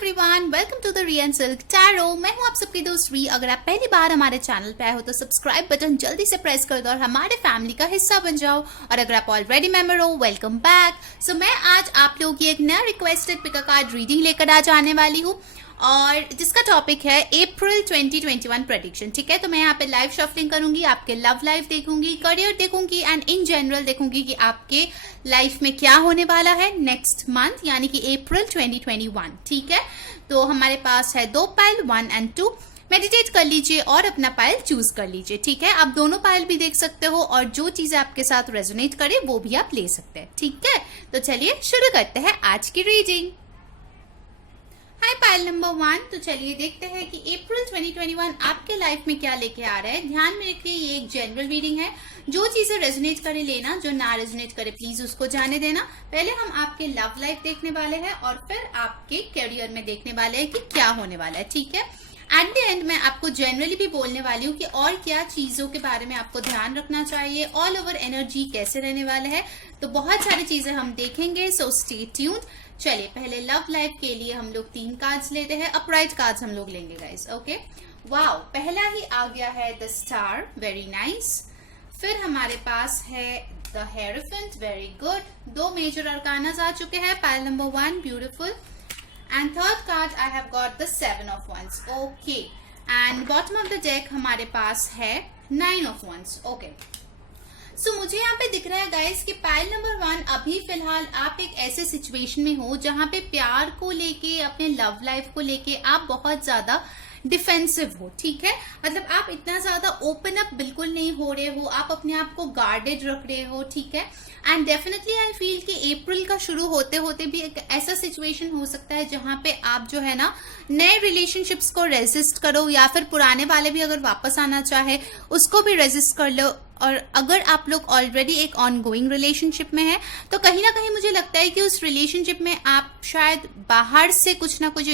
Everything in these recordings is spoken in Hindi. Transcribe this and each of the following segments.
Everyone, welcome to the Rian silk tarot. मैं हूं आप सबकी दोस्त री। अगर आप पहली बार हमारे चैनल पे आए हो तो सब्सक्राइब बटन जल्दी से प्रेस कर दो और हमारे फैमिली का हिस्सा बन जाओ। और अगर आप ऑलरेडी मेंबर हो, वेलकम बैक। सो मैं आज आप लोगों की एक नया रिक्वेस्टेड पिक कार्ड रीडिंग लेकर आ जाने वाली हूँ और जिसका टॉपिक है अप्रैल 2021 प्रेडिक्शन। ठीक है, तो मैं यहाँ पे लाइव शफलिंग करूंगी, आपके लव लाइफ देखूंगी, करियर देखूंगी एंड इन जनरल देखूंगी कि आपके लाइफ में क्या होने वाला है नेक्स्ट मंथ यानी कि अप्रैल 2021। ठीक है, तो हमारे पास है 2 पाइल 1 एंड 2। मेडिटेट कर लीजिए और अपना पाइल चूज कर लीजिए। ठीक है, आप दोनों पाइल भी देख सकते हो और जो चीजें आपके साथ रेजोनेट करे वो भी आप ले सकते हैं। ठीक है, तो चलिए शुरू करते हैं आज की रीडिंग। हाय पाइल नंबर 1। तो चलिए देखते हैं कि अप्रैल 2021 आपके लाइफ में क्या लेके आ रहा है। ध्यान में रखिए ये एक जनरल रीडिंग है, जो चीजें रेजोनेट करे लेना, जो ना रेजोनेट करे प्लीज उसको जाने देना। पहले हम आपके लव लाइफ देखने वाले हैं और फिर आपके करियर में देखने वाले हैं कि क्या होने वाला है। ठीक है, एट द एंड मैं आपको जनरली भी बोलने वाली हूँ कि और क्या चीजों के बारे में आपको ध्यान रखना चाहिए, ऑल ओवर एनर्जी कैसे रहने वाला है, तो बहुत सारी चीजें हम देखेंगे। So stay tuned. चलिए पहले लव लाइफ के लिए हम लोग 3 कार्ड्स लेते हैं। अपराइट कार्ड्स हम लोग लेंगे गाइस। ओके, वाओ, पहला ही आ गया है द स्टार, वेरी नाइस। फिर हमारे पास है the hierophant, very good. 2 major arcanas आ चुके हैं pile number 1, beautiful. And third card I have got the 7 of wands. Okay, and bottom of the deck हमारे पास है 9 ऑफ वंस। ओके, सो मुझे यहाँ पे दिख रहा है गाइस कि पाइल नंबर 1 अभी फिलहाल आप एक ऐसे सिचुएशन में हो जहां पे प्यार को लेके, अपने लव लाइफ को लेके आप बहुत ज्यादा डिफेंसिव हो। ठीक है, मतलब आप इतना ज्यादा ओपन अप बिल्कुल नहीं हो रहे हो, आप अपने आप को गार्डेड रख रहे हो। ठीक है, एंड डेफिनेटली आई फील कि अप्रैल का शुरू होते होते भी एक ऐसा सिचुएशन हो सकता है जहां पे आप जो है ना नए रिलेशनशिप्स को रेजिस्ट करो या फिर पुराने वाले भी अगर वापस आना चाहे उसको भी रेजिस्ट कर लो। और अगर आप लोग ऑलरेडी एक ऑन गोइंग रिलेशनशिप में है तो कहीं ना कहीं मुझे लगता है कि उस रिलेशनशिप में आप शायद बाहर से कुछ ना कुछ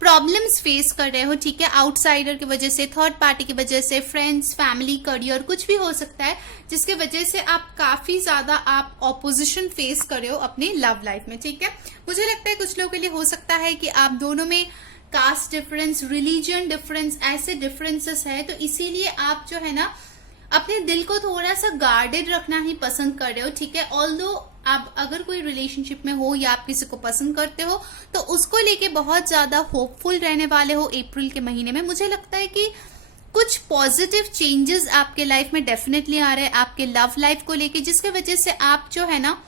प्रॉब्लम्स फेस कर रहे हो। ठीक है, आउटसाइडर की वजह से, थर्ड पार्टी की वजह से, फ्रेंड्स, फैमिली, करियर, कुछ भी हो सकता है जिसके वजह से आप काफी ज्यादा आप ऑपोजिशन फेस कर रहे हो अपनी लव लाइफ में। ठीक है, मुझे लगता है कुछ लोगों के लिए हो सकता है कि आप दोनों में कास्ट डिफरेंस, रिलीजन डिफरेंस, ऐसे डिफरेंसेस है, तो इसीलिए आप जो है ना अपने दिल को थोड़ा सा गार्डेड रखना ही पसंद कर रहे हो। ठीक है, ऑल्दो आप अगर कोई रिलेशनशिप में हो या आप किसी को पसंद करते हो तो उसको लेके बहुत ज्यादा होपफुल रहने वाले हो अप्रैल के महीने में। मुझे लगता है कि कुछ पॉजिटिव चेंजेस आपके लाइफ में डेफिनेटली आ रहे हैं आपके लव लाइफ को लेके, जिसके वजह से आप जो है ना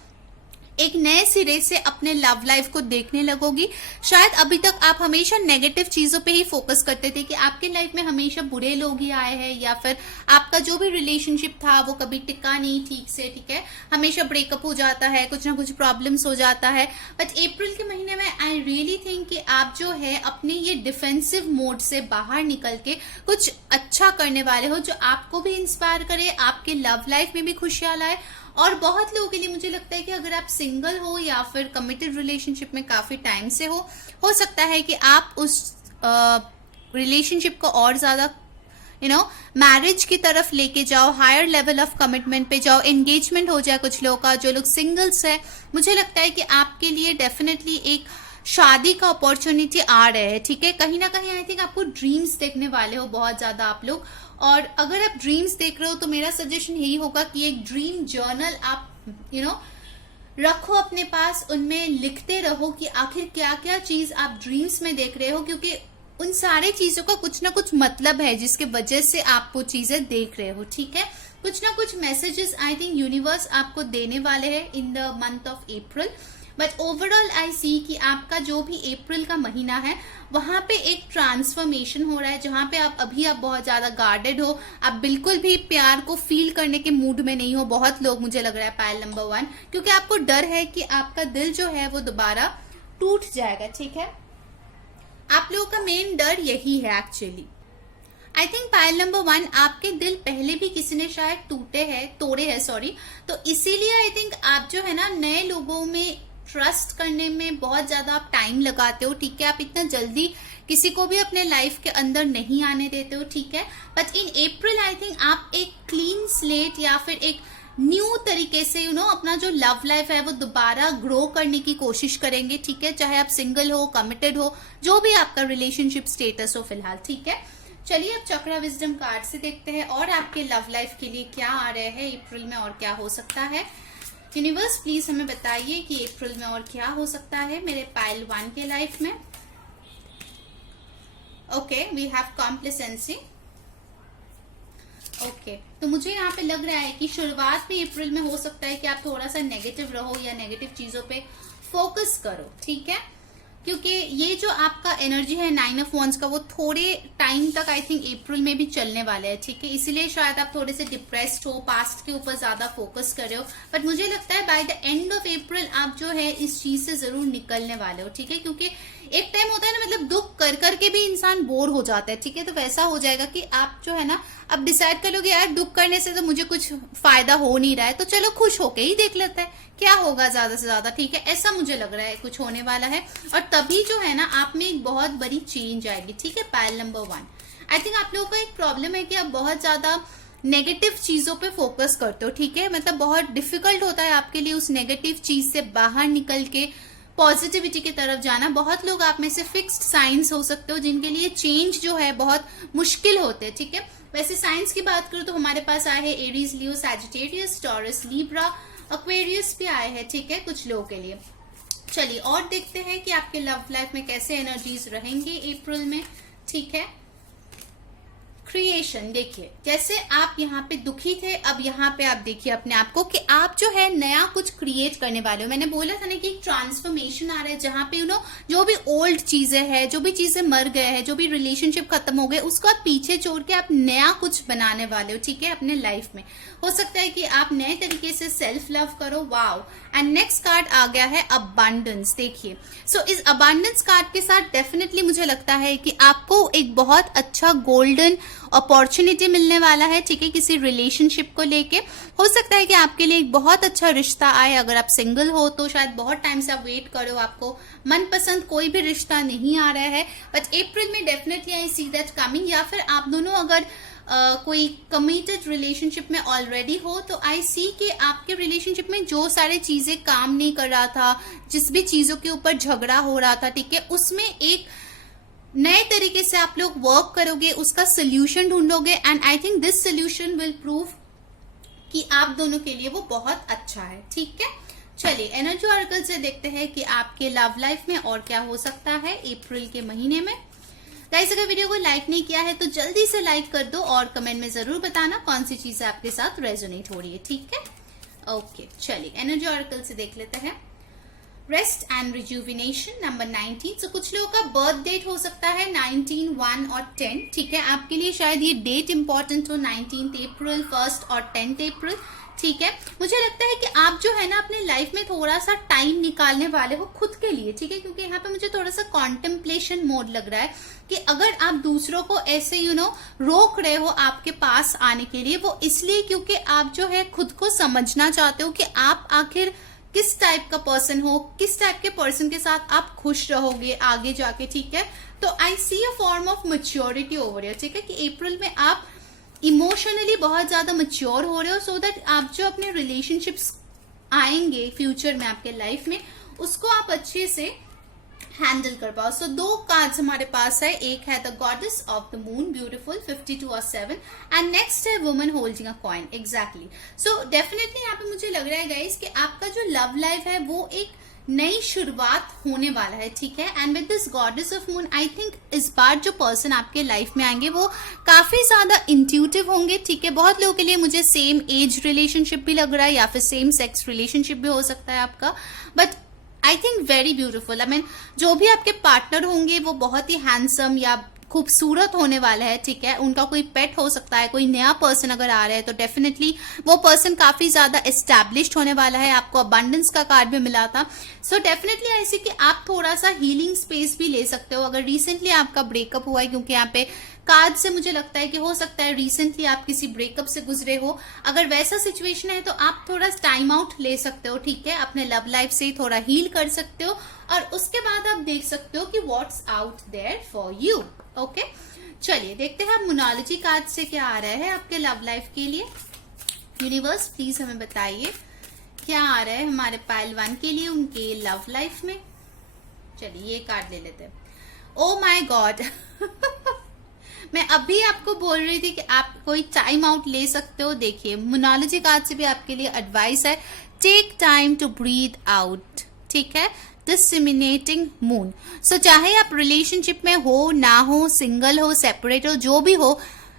एक नए सिरे से अपने लव लाइफ को देखने लगोगी। शायद अभी तक आप हमेशा नेगेटिव चीजों पे ही फोकस करते थे कि आपके लाइफ में हमेशा बुरे लोग ही आए हैं या फिर आपका जो भी रिलेशनशिप था वो कभी टिका नहीं ठीक से। ठीक है, हमेशा ब्रेकअप हो जाता है, कुछ ना कुछ प्रॉब्लम्स हो जाता है। बट अप्रैल के महीने में आई रियली थिंक कि आप जो है अपने ये डिफेंसिव मोड से बाहर निकल के कुछ अच्छा करने वाले हो जो आपको भी इंस्पायर करे, आपके लव लाइफ में भी खुशियां लाए। और बहुत लोगों के लिए मुझे लगता है कि अगर आप सिंगल हो या फिर कमिटेड रिलेशनशिप में काफी टाइम से हो सकता है कि आप उस रिलेशनशिप को और ज्यादा मैरिज की तरफ लेके जाओ, हायर लेवल ऑफ कमिटमेंट पे जाओ, एंगेजमेंट हो जाए कुछ लोगों का। जो लोग सिंगल्स है मुझे लगता है कि आपके लिए डेफिनेटली एक शादी का अपॉर्चुनिटी आ रहे हैं। ठीक है, कहीं ना कहीं आई थिंक आपको ड्रीम्स देखने वाले हो बहुत ज्यादा आप लोग। और अगर आप ड्रीम्स देख रहे हो तो मेरा सजेशन यही होगा कि एक ड्रीम जर्नल आप रखो अपने पास, उनमें लिखते रहो कि आखिर क्या क्या चीज आप ड्रीम्स में देख रहे हो, क्योंकि उन सारे चीजों का कुछ ना कुछ मतलब है जिसके वजह से आप वो चीजें देख रहे हो। ठीक है, कुछ ना कुछ मैसेजेस आई थिंक यूनिवर्स आपको देने वाले हैं in the month of April. But overall I see कि आपका जो भी अप्रैल का महीना है वहां पे एक ट्रांसफॉर्मेशन हो रहा है जहां पे आप बहुत ज्यादा गार्डेड हो, आप बिल्कुल भी प्यार को फील करने के मूड में नहीं हो। बहुत लोग मुझे लग रहा है पाइल नंबर 1, क्योंकि आपको डर है कि आपका दिल जो है वो दोबारा टूट जाएगा। ठीक है, आप लोगों का मेन डर यही है actually. I think pile number 1 आपके दिल पहले भी किसी ने शायद तोड़े हैं सॉरी, तो इसीलिए आई थिंक आप जो है ना नए लोगों में ट्रस्ट करने में बहुत ज्यादा आप टाइम लगाते हो। ठीक है, आप इतना जल्दी किसी को भी अपने लाइफ के अंदर नहीं आने देते हो। ठीक है, but in April I think आप एक क्लीन स्लेट या फिर एक न्यू तरीके से अपना जो लव लाइफ है वो दोबारा ग्रो करने की कोशिश करेंगे, ठीक है। चाहे आप सिंगल हो, कमिटेड हो, जो भी आपका रिलेशनशिप स्टेटस हो फिलहाल, ठीक है। चलिए अब चक्रा विजडम कार्ड से देखते हैं और आपके लव लाइफ के लिए क्या आ रहे हैं अप्रैल में और क्या हो सकता है। यूनिवर्स प्लीज हमें बताइए कि अप्रैल में और क्या हो सकता है मेरे पाइल 1 के लाइफ में। Okay, we have complacency. Okay, तो मुझे यहाँ पे लग रहा है कि शुरुआत में अप्रैल में हो सकता है कि आप थोड़ा सा नेगेटिव रहो या नेगेटिव चीजों पे फोकस करो, ठीक है। क्योंकि ये जो आपका एनर्जी है 9 ऑफ वॉन्ड्स का वो थोड़े टाइम तक आई थिंक अप्रैल में भी चलने वाले हैं, ठीक है। इसीलिए शायद आप थोड़े से डिप्रेस्ड हो, पास्ट के ऊपर ज्यादा फोकस कर रहे हो, बट मुझे लगता है by the end of April आप जो है इस चीज से जरूर निकलने वाले हो, ठीक है। क्योंकि एक टाइम होता है ना, मतलब दुख कर करके भी इंसान बोर हो जाता है, ठीक है। तो वैसा हो जाएगा कि आप जो है ना अब डिसाइड कर लोगे यार दुख करने से तो मुझे कुछ फायदा हो नहीं रहा है, तो चलो खुश होके ही देख लेते हैं क्या होगा ज्यादा से ज्यादा, ठीक है। ऐसा मुझे लग रहा है कुछ होने वाला है और तभी जो है ना आप में एक बहुत बड़ी चेंज आएगी, ठीक है। पाइल नंबर 1, आई थिंक आप लोगों का एक प्रॉब्लम है कि आप बहुत ज्यादा नेगेटिव चीजों पे फोकस करते हो, ठीक है। मतलब बहुत डिफिकल्ट होता है आपके लिए उस नेगेटिव चीज से बाहर निकल के पॉजिटिविटी की तरफ जाना। बहुत लोग आप में से फिक्स्ड साइंस हो सकते हो जिनके लिए चेंज जो है बहुत मुश्किल होते हैं, ठीक है। वैसे साइंस की बात करूं तो हमारे पास आए हैं एरीज, लियो, सैजिटेरियस, टॉरस, लीब्रा, एक्वेरियस भी आए हैं, ठीक है, कुछ लोगों के लिए। चलिए और देखते हैं कि आपके लव लाइफ में कैसे एनर्जीज रहेंगे अप्रैल में, ठीक है। क्रिएशन, देखिए जैसे आप यहाँ पे दुखी थे, अब यहाँ पे आप देखिए अपने आप को कि आप जो है नया कुछ क्रिएट करने वाले हो। मैंने बोला था ना कि एक ट्रांसफॉर्मेशन आ रहा है जहाँ पे जो भी ओल्ड चीजें हैं, जो भी चीजें मर गए हैं, जो भी रिलेशनशिप खत्म हो गए, उसको आप पीछे छोड़ के आप नया कुछ बनाने वाले हो, ठीक है, अपने लाइफ में। हो सकता है कि आप नए तरीके से सेल्फ लव करो। वाओ, एंड नेक्स्ट कार्ड आ गया है अबांडेंस। देखिए सो इस अबांडेंस कार्ड के साथ डेफिनेटली मुझे लगता है कि आपको एक बहुत अच्छा गोल्डन अपॉर्चुनिटी मिलने वाला है, ठीक है, किसी रिलेशनशिप को लेके। हो सकता है कि आपके लिए एक बहुत अच्छा रिश्ता आए। अगर आप सिंगल हो तो शायद बहुत टाइम से आप वेट करो, आपको मनपसंद कोई भी रिश्ता नहीं आ रहा है, बट अप्रैल में definitely I see that coming. या फिर आप दोनों अगर कोई कमिटेड रिलेशनशिप में ऑलरेडी हो तो आई सी कि आपके रिलेशनशिप में जो सारे चीजें काम नहीं कर रहा था, जिस भी चीजों के ऊपर झगड़ा हो रहा था, ठीक है, उसमें एक नए तरीके से आप लोग वर्क करोगे, उसका सोल्यूशन ढूंढोगे, and I think this solution will prove कि आप दोनों के लिए वो बहुत अच्छा है, ठीक है। चलिए एनर्जी ऑरेकल से देखते हैं कि आपके लव लाइफ में और क्या हो सकता है अप्रैल के महीने में। गाइस अगर वीडियो को लाइक नहीं किया है तो जल्दी से लाइक कर दो और कमेंट में जरूर बताना कौन सी चीजें आपके साथ रेजोनेट हो रही है, ठीक है। ओके चलिए एनर्जी ऑरेकल से देख लेते हैं। Rest and rejuvenation number 19। तो कुछ लोगों का बर्थ डेट हो सकता है 19, 1 और 10, ठीक है। आपके लिए शायद ये डेट इंपॉर्टेंट हो, 19 अप्रैल, 1 और 10 अप्रैल, ठीक है। मुझे लगता है कि आप जो है ना अपने लाइफ में थोड़ा सा टाइम निकालने वाले हो खुद के लिए, ठीक है, क्योंकि यहाँ पे मुझे थोड़ा सा कॉन्टेम्पलेशन मोड लग रहा है कि अगर आप दूसरों को ऐसे रोक रहे हो आपके पास आने के लिए, वो इसलिए क्योंकि आप जो है खुद को समझना चाहते हो कि आप आखिर किस टाइप का पर्सन हो, किस टाइप के पर्सन के साथ आप खुश रहोगे आगे जाके, ठीक है। तो I see a form of maturity over here, ठीक है, कि अप्रैल में आप इमोशनली बहुत ज्यादा मैच्योर हो रहे हो, सो दैट आप जो अपने रिलेशनशिप्स आएंगे फ्यूचर में आपके लाइफ में उसको आप अच्छे से हैंडल कर पाओ। सो 2 कार्ड्स हमारे पास है, एक है the goddess of the moon, beautiful, 52 और 7, एंड नेक्स्ट है woman holding a coin, exactly. So definitely यहाँ पे मुझे लग रहा है गाइस कि आपका जो लव लाइफ है वो एक नई शुरुआत होने वाला है, ठीक है। And with this goddess of moon I think इस बार जो पर्सन आपके लाइफ में आएंगे वो काफी ज्यादा इंट्यूटिव होंगे, ठीक है। बहुत लोगों के लिए मुझे सेम एज रिलेशनशिप भी लग रहा है या फिर सेम सेक्स रिलेशनशिप भी हो सकता है आपका, but I think very beautiful. I mean जो भी आपके पार्टनर होंगे वो बहुत ही हैंडसम या खूबसूरत होने वाला है, ठीक है। उनका कोई पेट हो सकता है, कोई नया पर्सन अगर आ रहा है तो डेफिनेटली वो पर्सन काफी ज्यादा एस्टैब्लिश्ड होने वाला है। आपको अबंडेंस का कार्ड भी मिला था, सो डेफिनेटली ऐसे कि आप थोड़ा सा हीलिंग स्पेस भी ले सकते हो अगर रिसेंटली आपका ब्रेकअप हुआ है, क्योंकि यहाँ पे कार्ड से मुझे लगता है कि हो सकता है रिसेंटली आप किसी ब्रेकअप से गुजरे हो। अगर वैसा सिचुएशन है तो आप थोड़ा टाइम आउट ले सकते हो, ठीक है, अपने लव लाइफ से थोड़ा हील कर सकते हो और उसके बाद आप देख सकते हो कि what's out there for you. Okay चलिए देखते हैं अब मोनोलॉजी कार्ड से क्या आ रहा है आपके लव लाइफ के लिए। यूनिवर्स प्लीज हमें बताइए क्या आ रहा है हमारे पाइल 1 के लिए उनके लव लाइफ में। चलिए ये कार्ड ले लेते हैं। ओ माय गॉड मैं अभी आपको बोल रही थी कि आप कोई टाइम आउट ले सकते हो। देखिए मोनालॉजी कार्ड से भी आपके लिए एडवाइस है, take time to breathe out, ठीक है। डिसमिनेटिंग मून, सो चाहे आप रिलेशनशिप में हो ना हो, सिंगल हो, सेपरेट हो, जो भी हो,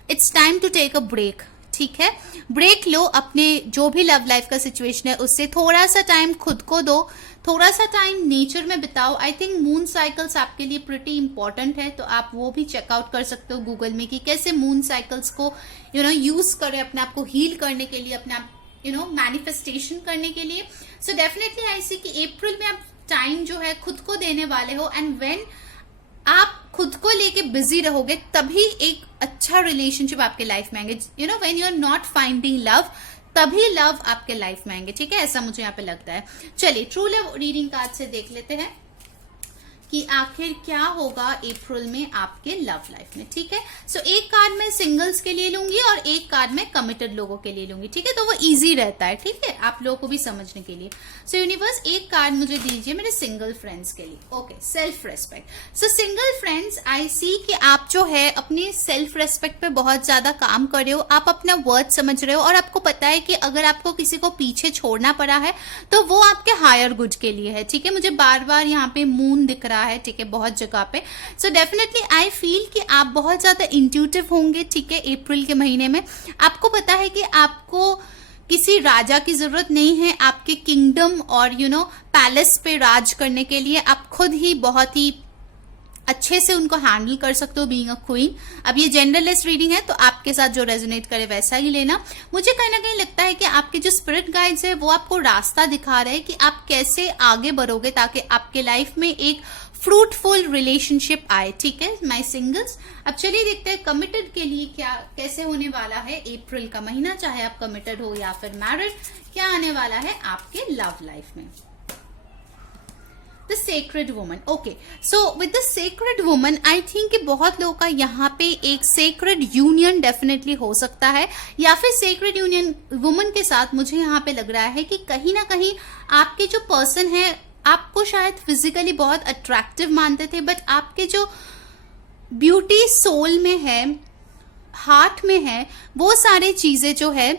it's time to take a break, ठीक है। ब्रेक लो, अपने जो भी लव लाइफ का सिचुएशन है उससे थोड़ा सा टाइम खुद को दो, थोड़ा सा टाइम नेचर में बिताओ। आई थिंक मून साइकिल्स आपके लिए प्रिटी इंपॉर्टेंट है, तो आप वो भी चेकआउट कर सकते हो गूगल में कि कैसे मून साइकिल्स को यूज करें अपने आप को हील करने के लिए, अपने आप मैनिफेस्टेशन करने के लिए। सो डेफिनेटली आई सी कि अप्रैल में आप टाइम जो है खुद को देने वाले हो, एंड व्हेन आप खुद को लेके बिजी रहोगे तभी एक अच्छा रिलेशनशिप आपके लाइफ में आएंगे। When you are not finding love, तभी लव आपके लाइफ में आएंगे, ठीक है। ऐसा मुझे यहाँ पे लगता है। चलिए ट्रू लव रीडिंग कार्ड से देख लेते हैं कि आखिर क्या होगा अप्रैल में आपके लव लाइफ में, ठीक है। सो एक कार्ड मैं सिंगल्स के लिए लूंगी और एक कार्ड मैं कमिटेड लोगों के लिए लूंगी, ठीक है, तो वो इजी रहता है, ठीक है, आप लोगों को भी समझने के लिए। सो यूनिवर्स एक कार्ड मुझे दीजिए मेरे सिंगल फ्रेंड्स के लिए। Okay, self respect. So single friends, I see कि आप जो है अपने सेल्फ रेस्पेक्ट पे बहुत ज्यादा काम कर रहे हो, आप अपना वर्थ समझ रहे हो, और आपको पता है कि अगर आपको किसी को पीछे छोड़ना पड़ा है तो वो आपके हायर गुड के लिए है, ठीक है। मुझे बार बार यहाँ पे मून दिख रहा है, ठीक है, बहुत जगह पे। सो डेफिनेटली आई फील कि आप बहुत ज्यादा इंट्यूटिव होंगे, ठीक है, अप्रैल के महीने में। आपको पता है कि आपको किसी राजा की जरूरत नहीं है आपके किंगडम और पैलेस पे राज करने के लिए। आप खुद ही बहुत ही अच्छे से उनको हैंडल कर सकते हो बीइंग अ क्वीन। अब ये जेंडरलेस रीडिंग है, तो आपके साथ जो रेजोनेट करे वैसा ही लेना। मुझे कहीं ना कहीं लगता है कि आपके जो स्पिरिट गाइड्स है वो आपको रास्ता दिखा रहे हैं कि आप कैसे आगे बढ़ोगे ताकि आपके लाइफ में एक फ्रूटफुल रिलेशनशिप आए, ठीक है माय सिंगल्स। अब चलिए देखते हैं कमिटेड के लिए क्या कैसे होने वाला है अप्रैल का महीना, चाहे आप कमिटेड हो या फिर मैरिड, क्या आने वाला है आपके लव लाइफ में। The sacred woman. Okay, so with the sacred woman I think कि बहुत लोगों का यहाँ पे एक सेक्रेड यूनियन डेफिनेटली हो सकता है, या फिर सेक्रेड यूनियन वुमन के साथ मुझे यहाँ पे लग रहा है कि कहीं ना कहीं आपके जो पर्सन है आपको शायद फिजिकली बहुत अट्रैक्टिव मानते थे, बट आपके जो ब्यूटी सोल में है, हार्ट में है, वो सारी चीजें जो है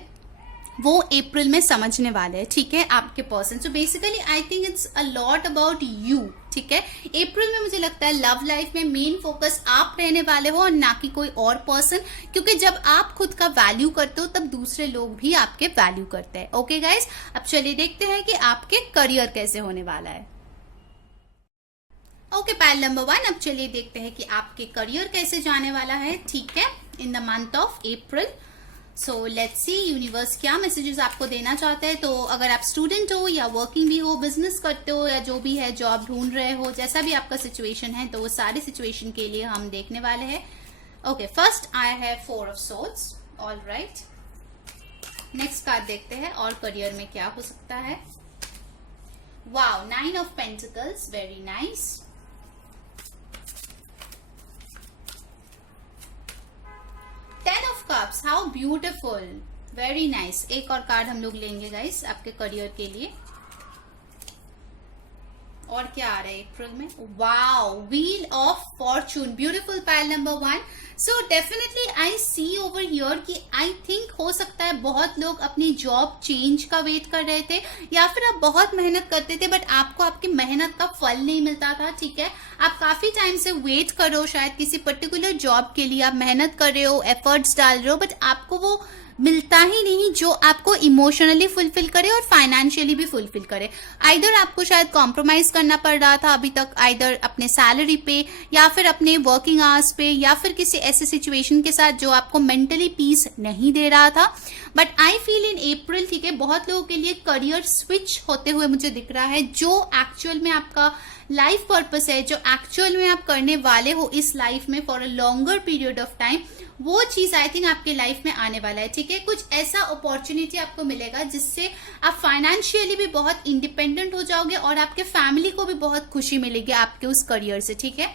वो अप्रैल में समझने वाले हैं, ठीक है, आपके person. So basically I think it's a lot about you, ठीक है। अप्रैल में मुझे लगता है लव लाइफ में मेन फोकस आप रहने वाले हो और ना कि कोई और पर्सन, क्योंकि जब आप खुद का वैल्यू करते हो तब दूसरे लोग भी आपके वैल्यू करते हैं। ओके गाइज, अब चलिए देखते हैं कि आपके करियर कैसे होने वाला है। ओके, पाइल नंबर 1, अब चलिए देखते हैं कि आपके करियर कैसे जाने वाला है, ठीक है, इन the month of April. So let's see universe क्या मैसेजेस आपको देना चाहते हैं। तो अगर आप स्टूडेंट हो या वर्किंग भी हो, बिजनेस करते हो या जो भी है, जॉब ढूंढ रहे हो, जैसा भी आपका सिचुएशन है, तो वो सारी सिचुएशन के लिए हम देखने वाले हैं। Okay, first I have 4 of swords, all right. Next card देखते हैं और करियर में क्या हो सकता है। Wow, 9 of pentacles, very nice. Cups, how beautiful, very nice. एक और कार्ड हम लोग लेंगे गाइस आपके करियर के लिए। और क्या आ रहा है अप्रैल में? Wow, wheel of fortune, beautiful pile number 1। So definitely I see over here कि आई थिंक हो सकता है बहुत लोग अपनी जॉब चेंज का वेट कर रहे थे, या फिर आप बहुत मेहनत करते थे बट आपको आपकी मेहनत का फल नहीं मिलता था, ठीक है। आप काफी टाइम से वेट कर रहे हो शायद किसी पर्टिकुलर जॉब के लिए, आप मेहनत कर रहे हो, एफर्ट्स डाल रहे हो, बट आपको वो मिलता ही नहीं जो आपको इमोशनली फुलफिल करे और फाइनेंशियली भी फुलफिल करे। आइदर आपको शायद कॉम्प्रोमाइज करना पड़ रहा था अभी तक, आइदर अपने सैलरी पे या फिर अपने वर्किंग आवर्स पे, या फिर किसी ऐसे सिचुएशन के साथ जो आपको मेंटली पीस नहीं दे रहा था। बट आई फील इन अप्रैल, ठीक है, बहुत लोगों के लिए करियर स्विच होते हुए मुझे दिख रहा है। जो एक्चुअल में आपका लाइफ पर्पस है, जो एक्चुअल में आप करने वाले हो इस लाइफ में for a longer period of time, वो चीज आई थिंक आपके लाइफ में आने वाला है, ठीक है। कुछ ऐसा अपॉर्चुनिटी आपको मिलेगा जिससे आप फाइनेंशियली भी बहुत इंडिपेंडेंट हो जाओगे और आपके फैमिली को भी बहुत खुशी मिलेगी आपके उस करियर से, ठीक है।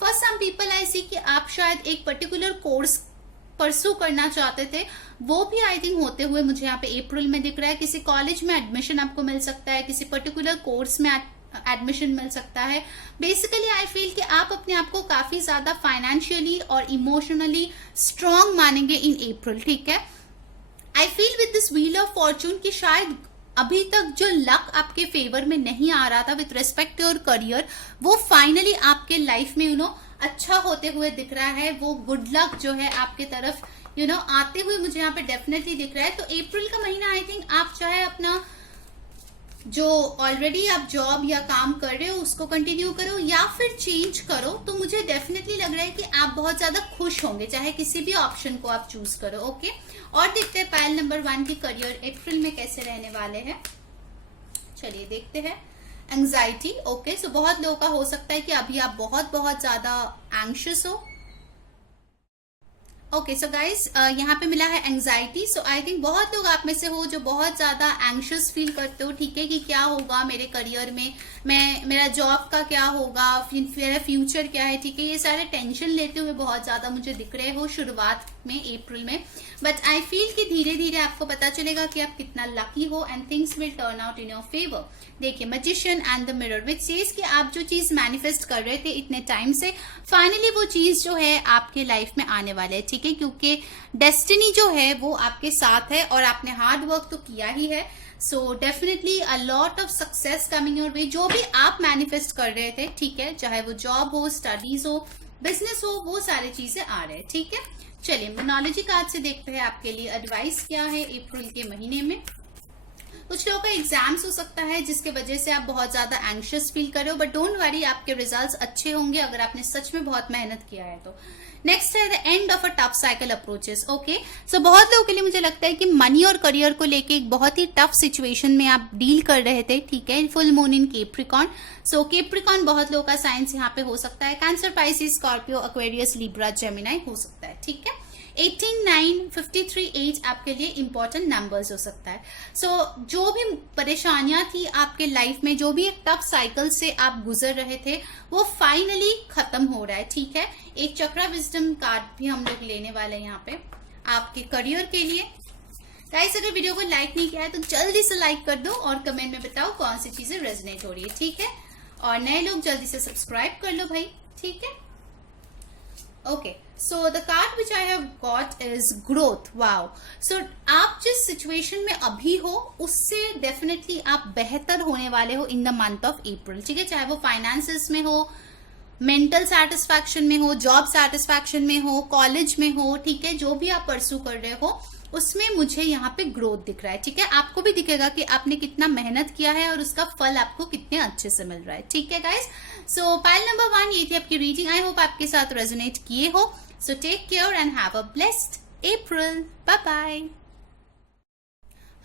For some people I see कि आप शायद एक पर्टिकुलर कोर्स परसू करना चाहते थे वो भी आई थिंक होते हुए मुझे यहाँ पे अप्रैल में दिख रहा है। किसी कॉलेज में एडमिशन आपको मिल सकता है, किसी पर्टिकुलर कोर्स में एडमिशन मिल सकता है। बेसिकली आई फील कि आप अपने आप को काफी ज्यादा फाइनेंशियली और इमोशनली स्ट्रांग मानेंगे इन अप्रैल, ठीक है। I feel with this wheel of Fortune कि शायद अभी तक जो लक आपके फेवर में नहीं आ रहा था with respect to your career, वो फाइनली आपके लाइफ में अच्छा होते हुए दिख रहा है। वो गुड लक जो है आपके तरफ आते हुए मुझे यहाँ पे डेफिनेटली दिख रहा है। तो अप्रैल का महीना आई थिंक आप चाहे अपना जो ऑलरेडी आप जॉब या काम कर रहे हो उसको कंटिन्यू करो या फिर चेंज करो, तो मुझे डेफिनेटली लग रहा है कि आप बहुत ज्यादा खुश होंगे चाहे किसी भी ऑप्शन को आप चूज करो। ओके, और देखते हैं पायल नंबर 1 की करियर अप्रैल में कैसे रहने वाले हैं। चलिए देखते हैं। एंजाइटी, ओके, सो बहुत लोगों का हो सकता है कि अभी आप बहुत ज्यादा एंग्शियस हो। ओके सो गाइज यहाँ पे मिला है एंजाइटी। सो आई थिंक बहुत लोग आप में से हो जो बहुत ज्यादा एंग्शियस फील करते हो, ठीक है, कि क्या होगा मेरे करियर में, मेरा जॉब का क्या होगा, मेरा फ्यूचर क्या है, ठीक है। ये सारे टेंशन लेते हुए बहुत ज्यादा मुझे दिख रहे हो शुरुआत में अप्रैल में। बट आई फील कि धीरे धीरे आपको पता चलेगा कि आप कितना लकी हो and things will turn out in your favour. देखिए magician and the mirror which says कि आप जो चीज मैनिफेस्ट कर रहे थे इतने टाइम से, फाइनली वो चीज जो है आपके लाइफ में आने वाले है, ठीक है, क्योंकि डेस्टिनी जो है वो आपके साथ है और आपने हार्ड वर्क तो किया ही है। So definitely a lot of success coming your way. जो भी आप मैनिफेस्ट कर रहे थे, ठीक है, चाहे वो जॉब हो, स्टडीज हो, बिजनेस हो, वो सारी चीजें आ रहे हैं, ठीक है। चलिए मोनोलॉजी कार्ड से देखते हैं आपके लिए एडवाइस क्या है अप्रैल के महीने में। कुछ लोगों का एग्जाम्स हो सकता है जिसके वजह से आप बहुत ज्यादा एंग्शियस फील कर रहे हो, बट डोंट वरी, आपके रिजल्ट्स अच्छे होंगे अगर आपने सच में बहुत मेहनत किया है तो। नेक्स्ट है the end of a tough cycle approaches. Okay, so बहुत लोगों के लिए मुझे लगता है कि मनी और करियर को लेके एक बहुत ही टफ सिचुएशन में आप डील कर रहे थे, ठीक है। Full moon in Capricorn. So Capricorn बहुत लोगों का साइंस यहाँ पे हो सकता है। Cancer, Pisces, Scorpio, Aquarius, Libra, Gemini हो सकता है, ठीक है। 18, 9, 53, 8 आपके लिए इंपॉर्टेंट नंबर्स हो सकता है। सो जो भी परेशानियां थी आपके लाइफ में, जो भी एक टफ साइकिल से आप गुजर रहे थे, वो फाइनली खत्म हो रहा है, ठीक है। एक चक्रा विजडम कार्ड भी हम लोग लेने वाले हैं यहाँ पे आपके करियर के लिए। गाइस अगर वीडियो को लाइक नहीं किया है तो जल्दी से लाइक कर दो और कमेंट में बताओ कौन सी चीजें रेजोनेट हो रही है, ठीक है। और नए लोग जल्दी से सब्सक्राइब कर लो भाई, ठीक है। Okay, so the card which I have got is growth. Wow, so आप जिस सिचुएशन में अभी हो उससे डेफिनेटली आप बेहतर होने वाले हो इन द मंथ ऑफ अप्रैल, ठीक है। चाहे वो फाइनेंसेस में हो, मेंटल सेटिस्फैक्शन में हो, जॉब सेटिस्फैक्शन में हो, कॉलेज में हो, ठीक है, जो भी आप परसू कर रहे हो उसमें मुझे यहाँ पे ग्रोथ दिख रहा है, ठीक है। आपको भी दिखेगा कि आपने कितना मेहनत किया है और उसका फल आपको कितने अच्छे से मिल रहा है, ठीक है गाइस। सो पाइल नंबर 1 ये थी आपकी रीडिंग। आई होप आपके साथ रेजोनेट किए हो। So take care and have a blessed April. Bye bye.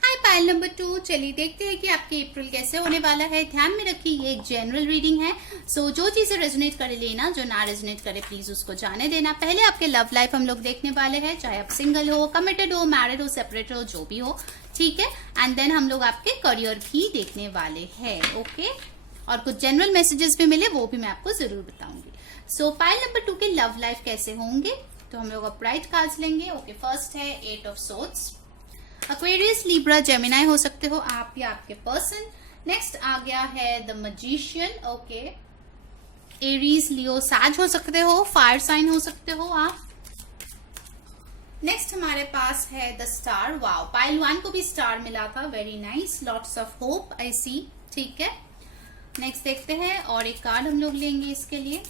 Hi pile number 2, चलिए देखते हैं कि आपके अप्रैल कैसे होने वाला है। ध्यान में रखिए ये एक जनरल रीडिंग है, सो जो चीजें रेजोनेट करे लेना, जो ना रेजोनेट करे प्लीज उसको जाने देना। पहले आपके लव लाइफ हम लोग देखने वाले हैं, चाहे आप सिंगल हो, कमिटेड हो, मैरिड हो, सेपरेट हो, जो भी हो, ठीक है। एंड देन हम लोग आपके करियर भी देखने वाले हैं, ओके। और कुछ जनरल मैसेजेस भी मिले वो भी मैं आपको जरूर बताऊंगी। सो पाइल नंबर 2 के लव लाइफ कैसे होंगे, तो हम लोग अपराइट कार्ड्स लेंगे। ओके, फर्स्ट है 8 of swords. Aquarius, Libra, Gemini हो सकते हो आप या आपके पर्सन। नेक्स्ट आ गया है द मैजिशियन। ओके, एरीज, लियो, सैज हो सकते हो, फायर साइन हो सकते हो आप। नेक्स्ट हमारे पास है द स्टार। वाओ, पाइल 1 को भी स्टार मिला था, very nice, lots of hope I see, ठीक है। नेक्स्ट देखते हैं और एक कार्ड हम लोग लेंगे इसके लिए,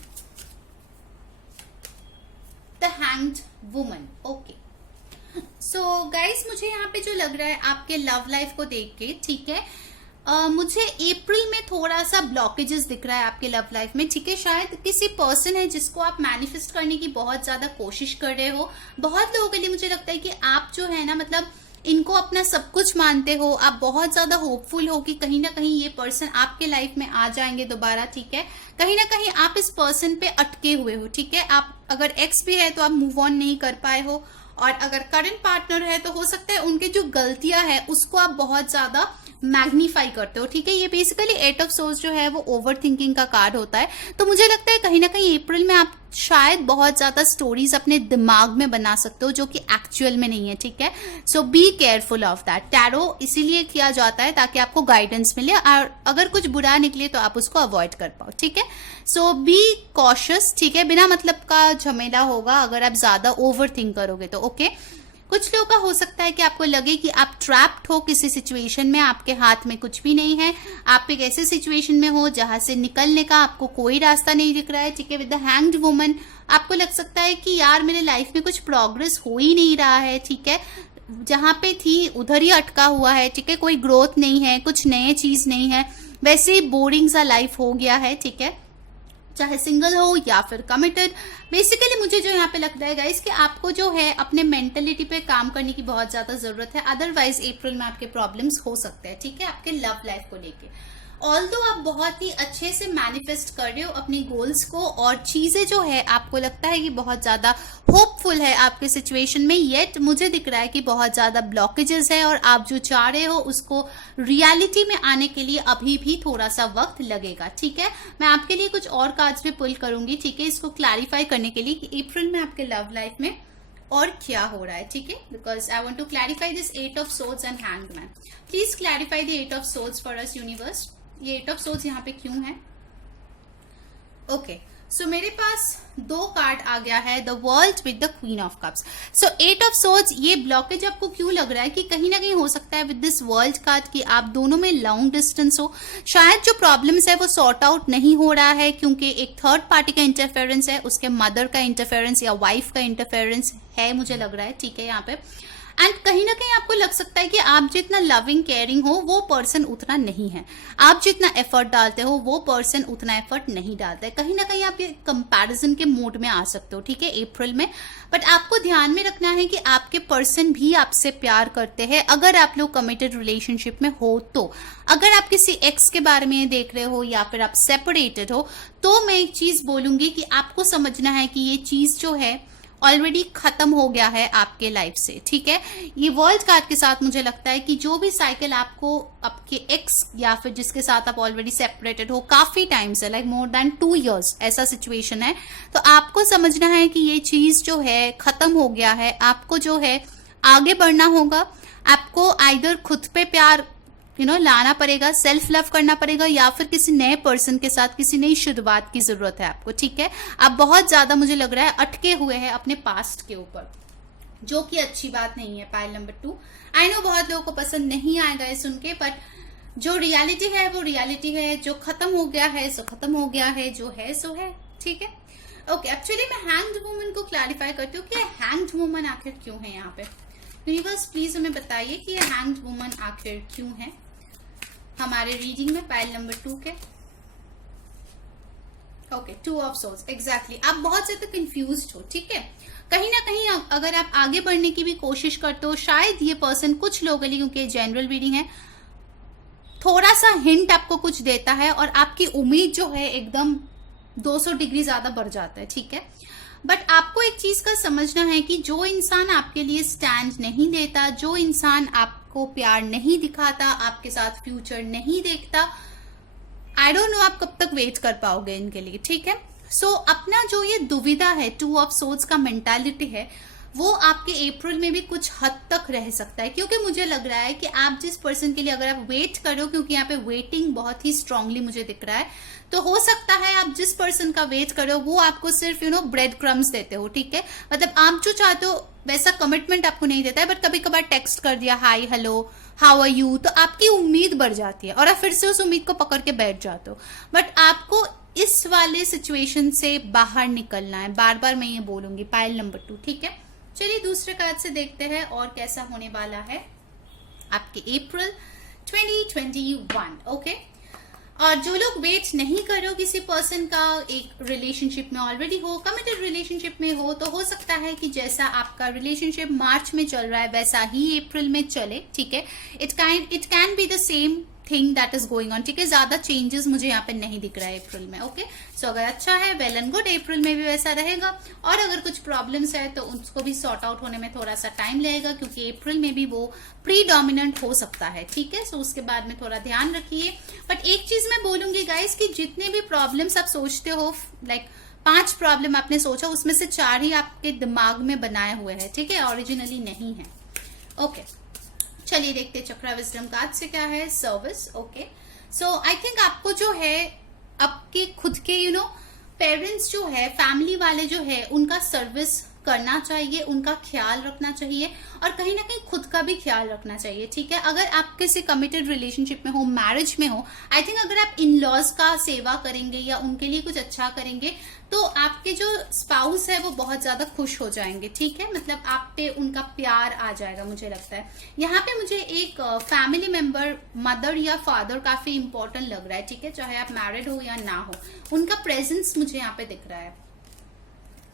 the hanged woman. Okay, so guys मुझे यहाँ पे जो लग रहा है आपके लव लाइफ को देख के, ठीक है, मुझे अप्रैल में थोड़ा सा ब्लॉकेजेस दिख रहा है आपके लव लाइफ में, ठीक है। शायद किसी पर्सन है जिसको आप मैनिफेस्ट करने की बहुत ज्यादा कोशिश कर रहे हो। बहुत लोगों के लिए मुझे लगता है कि आप जो है ना, मतलब इनको अपना सब कुछ मानते हो, आप बहुत ज्यादा होपफुल हो कि कहीं ना कहीं ये पर्सन आपके लाइफ में आ जाएंगे दोबारा, ठीक है। कहीं ना कहीं आप इस पर्सन पे अटके हुए हो, ठीक है। आप अगर एक्स भी है तो आप मूव ऑन नहीं कर पाए हो, और अगर करंट पार्टनर है तो हो सकता है उनके जो गलतियां है उसको आप बहुत ज्यादा मैग्नीफाई करते हो, ठीक है। ये बेसिकली 8 ऑफ सोर्स जो है वो ओवर थिंकिंग का कार्ड होता है। तो मुझे लगता है कहीं ना कहीं अप्रैल में आप शायद बहुत ज्यादा स्टोरीज अपने दिमाग में बना सकते हो जो कि एक्चुअल में नहीं है, ठीक है। So be careful of that. Tarot इसीलिए किया जाता है ताकि आपको गाइडेंस मिले और अगर कुछ बुरा निकले तो आप उसको अवॉइड कर पाओ, ठीक है। सो बी कॉशियस, ठीक है, बिना मतलब का झमेला होगा अगर आप ज्यादा ओवर थिंक करोगे तो, ओके। कुछ लोगों का हो सकता है कि आपको लगे कि आप ट्रैप्ड हो किसी सिचुएशन में, आपके हाथ में कुछ भी नहीं है, आप एक ऐसे सिचुएशन में हो जहां से निकलने का आपको कोई रास्ता नहीं दिख रहा है, ठीक है। विद द हैंग्ड वुमन आपको लग सकता है कि यार मेरे लाइफ में कुछ प्रोग्रेस हो ही नहीं रहा है, ठीक है, जहां पे थी उधर ही अटका हुआ है, ठीक है, कोई ग्रोथ नहीं है, कुछ नए चीज नहीं है, वैसे ही बोरिंग सा लाइफ हो गया है, ठीक है, चाहे सिंगल हो या फिर कमिटेड। बेसिकली मुझे जो यहाँ पे लगता है गाइस कि आपको जो है अपने मेंटेलिटी पे काम करने की बहुत ज्यादा जरूरत है, अदरवाइज अप्रैल में आपके प्रॉब्लम्स हो सकते हैं, ठीक है, आपके लव लाइफ को लेके। ऑल्दो आप बहुत ही अच्छे से मैनिफेस्ट कर रहे हो अपनी गोल्स को और चीजें जो है आपको लगता है कि बहुत ज्यादा होपफुल है आपके सिचुएशन में, येट मुझे दिख रहा है कि बहुत ज्यादा ब्लॉकेजेस है और आप जो चाह रहे हो उसको रियलिटी में आने के लिए अभी भी थोड़ा सा वक्त लगेगा, ठीक है। मैं आपके लिए कुछ और कार्ड्स भी पुल करूंगी, ठीक है, इसको क्लैरिफाई करने के लिए कि अप्रैल में आपके लव लाइफ में और क्या हो रहा है, ठीक है, because I want to clarify this 8 of swords and hanged man. Please clarify the 8 of swords for us universe. ये 8 ऑफ सोर्ड्स यहाँ पे क्यों है? ओके, सो मेरे पास 2 कार्ड आ गया है, the world with the queen of cups. So 8 of swords, ये ब्लॉकेज आपको क्यों लग रहा है कि कहीं ना कहीं हो सकता है विद दिस वर्ल्ड कार्ड कि आप दोनों में लॉन्ग डिस्टेंस हो, शायद जो प्रॉब्लम्स है वो सॉर्ट आउट नहीं हो रहा है क्योंकि एक थर्ड पार्टी का इंटरफेरेंस है, उसके मदर का इंटरफेरेंस या वाइफ का इंटरफेरेंस है, मुझे लग रहा है, ठीक है, यहाँ पे। एंड कहीं ना कहीं आपको लग सकता है कि आप जितना लविंग केयरिंग हो वो पर्सन उतना नहीं है, आप जितना एफर्ट डालते हो वो पर्सन उतना एफर्ट नहीं डालता है, कहीं ना कहीं आप ये कंपैरिजन के मोड में आ सकते हो, ठीक है, अप्रैल में। बट आपको ध्यान में रखना है कि आपके पर्सन भी आपसे प्यार करते हैं अगर आप लोग कमिटेड रिलेशनशिप में हो तो। अगर आप किसी एक्स के बारे में देख रहे हो या फिर आप सेपरेटेड हो तो मैं एक चीज बोलूंगी कि आपको समझना है कि ये चीज जो है ऑलरेडी खत्म हो गया है आपके लाइफ से, ठीक है। ये वर्ल्ड कार्ड के साथ मुझे लगता है कि जो भी साइकिल आपको आपके एक्स या फिर जिसके साथ आप ऑलरेडी सेपरेटेड हो काफी टाइम से, लाइक मोर देन 2 years ऐसा सिचुएशन है, तो आपको समझना है कि ये चीज जो है खत्म हो गया है, आपको जो है आगे बढ़ना होगा, आपको आइदर खुद पे प्यार लाना पड़ेगा, सेल्फ लव करना पड़ेगा या फिर किसी नए पर्सन के साथ किसी नई शुरुआत की जरूरत है आपको, ठीक है। आप बहुत ज्यादा मुझे लग रहा है अटके हुए हैं अपने पास्ट के ऊपर, जो कि अच्छी बात नहीं है। पाइल नंबर 2, आई नो बहुत लोगों को पसंद नहीं आएगा ये सुन के, बट जो रियलिटी है वो रियलिटी है, जो खत्म हो गया है सो खत्म हो गया है, जो है सो है, ठीक है। ओके, एक्चुअली मैं हैंग्ड वुमन को क्लैरिफाई करती हूँ कि हैंग्ड वुमन आखिर क्यों है यहाँ पे। यूनिवर्स प्लीज हमें बताइए कि ये हैंग्ड वुमन आखिर क्यों है हमारे रीडिंग में पाइल नंबर 2 के। ओके, 2 ऑफ सोर्ड्स, एग्जैक्टली, आप बहुत ज्यादा कंफ्यूज्ड हो, ठीक है। कहीं ना कहीं अगर आप आगे बढ़ने की भी कोशिश करते हो, शायद ये पर्सन कुछ लोगों के लिए, क्योंकि जनरल रीडिंग है, थोड़ा सा हिंट आपको कुछ देता है और आपकी उम्मीद जो है एकदम 200 डिग्री ज्यादा बढ़ जाता है, ठीक है। बट आपको एक चीज का समझना है कि जो इंसान आपके लिए स्टैंड नहीं लेता, जो इंसान आपको प्यार नहीं दिखाता, आपके साथ फ्यूचर नहीं देखता, आई डोंट नो आप कब तक वेट कर पाओगे इनके लिए, ठीक है। सो अपना जो ये दुविधा है, 2 ऑफ सोर्ड्स का मेंटालिटी है, वो आपके अप्रैल में भी कुछ हद तक रह सकता है, क्योंकि मुझे लग रहा है कि आप जिस पर्सन के लिए अगर आप वेट करो, क्योंकि यहाँ पे वेटिंग बहुत ही स्ट्रांगली मुझे दिख रहा है, तो हो सकता है आप जिस पर्सन का वेट करो वो आपको सिर्फ ब्रेड क्रम्स देते हो, ठीक है, मतलब आप जो चाहते हो वैसा कमिटमेंट आपको नहीं देता है, बट कभी कभार टेक्स्ट कर दिया, hi hello how are you, तो आपकी उम्मीद बढ़ जाती है और आप फिर से उस उम्मीद को पकड़ के बैठ जाते हो। बट आपको इस वाले सिचुएशन से बाहर निकलना है, बार बार मैं ये बोलूंगी, पाइल नंबर 2, ठीक है। चलिए दूसरे कार्ड से देखते हैं और कैसा होने वाला है आपके अप्रैल 2021, ओके। और जो लोग वेट नहीं कर रहे हो किसी पर्सन का, एक रिलेशनशिप में ऑलरेडी हो, कमिटेड रिलेशनशिप में हो, तो हो सकता है कि जैसा आपका रिलेशनशिप मार्च में चल रहा है वैसा ही अप्रैल में चले, ठीक है। It can be the same thing that is going on, ठीक है, ज्यादा चेंजेस मुझे यहाँ पे नहीं दिख रहा है अप्रैल में, ओके। सो अगर अच्छा है वेल एंड गुड, अप्रैल में भी वैसा रहेगा, और अगर कुछ प्रॉब्लम्स है तो उसको भी सॉर्ट आउट होने में थोड़ा सा टाइम लगेगा, क्योंकि अप्रैल में भी वो प्रीडोमिनेंट हो सकता है, ठीक है। सो उसके बाद में थोड़ा ध्यान रखिए। बट एक चीज मैं बोलूंगी गाइस कि जितने भी प्रॉब्लम्स आप सोचते हो लाइक 5 प्रॉब्लम आपने सोचा, उसमें से 4 ही आपके दिमाग में बनाए हुए हैं, ठीक है, ओरिजिनली नहीं है। ओके, चलिए देखते हैं चक्रा विजडम कार्ड से क्या है। Service. Okay, so I think आपको जो है आपके खुद के पेरेंट्स जो है, फैमिली वाले जो है, उनका सर्विस करना चाहिए, उनका ख्याल रखना चाहिए और कहीं ना कहीं खुद का भी ख्याल रखना चाहिए, ठीक है। अगर आप किसी कमिटेड रिलेशनशिप में हो, मैरिज में हो, आई थिंक अगर आप इन लॉज का सेवा करेंगे या उनके लिए कुछ अच्छा करेंगे तो आपके जो स्पाउस है वो बहुत ज्यादा खुश हो जाएंगे, ठीक है। मतलब आप पे उनका प्यार आ जाएगा, मुझे लगता है। यहाँ पे मुझे एक फैमिली मेंबर, मदर या फादर काफी इंपॉर्टेंट लग रहा है, ठीक है, चाहे आप मैरिड हो या ना हो, उनका प्रेजेंस मुझे यहाँ पे दिख रहा है।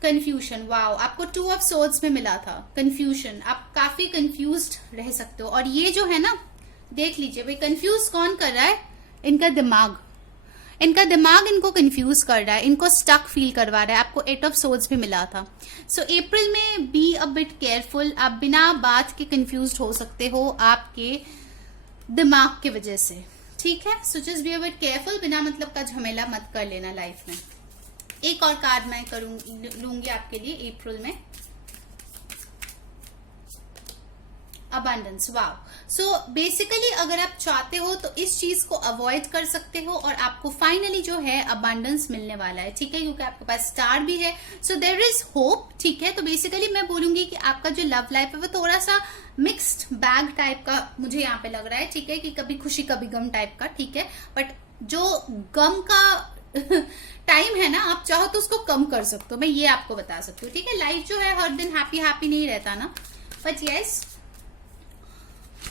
कंफ्यूजन, वाओ, आपको 2 ऑफ सोर्ड्स में मिला था। कंफ्यूजन, आप काफी कंफ्यूज्ड रह सकते हो। और ये जो है ना, देख लीजिए भाई, कंफ्यूज कौन कर रहा है? इनका दिमाग इनको कंफ्यूज कर रहा है, इनको स्टक फील करवा रहा है। आपको 8 ऑफ सोर्ड्स भी मिला था। सो अप्रैल में बी अ बिट केयरफुल। आप बिना बात के कंफ्यूज हो सकते हो आपके दिमाग की वजह से, ठीक है। सो just be a bit careful, बिना मतलब का झमेला मत कर लेना लाइफ में। एक और कार्ड मैं लूंगी आपके लिए अप्रैल में। Abundance, wow. सो बेसिकली अगर आप चाहते हो तो इस चीज को अवॉइड कर सकते हो और आपको फाइनली जो है अबंडेंस मिलने वाला है, ठीक है, क्योंकि आपके पास स्टार भी है। सो देयर इज होप, ठीक है। तो बेसिकली मैं बोलूंगी कि आपका जो लव लाइफ है वो थोड़ा सा मिक्स्ड बैग टाइप का मुझे यहाँ पे लग रहा है, ठीक है, कि कभी खुशी कभी गम टाइप का, ठीक है। बट जो गम का टाइम है ना, आप चाहो तो उसको कम कर सकते हो, मैं ये आपको बता सकती हूँ, ठीक है। लाइफ जो है हर दिन हैप्पी हैप्पी नहीं रहता ना, बट यस,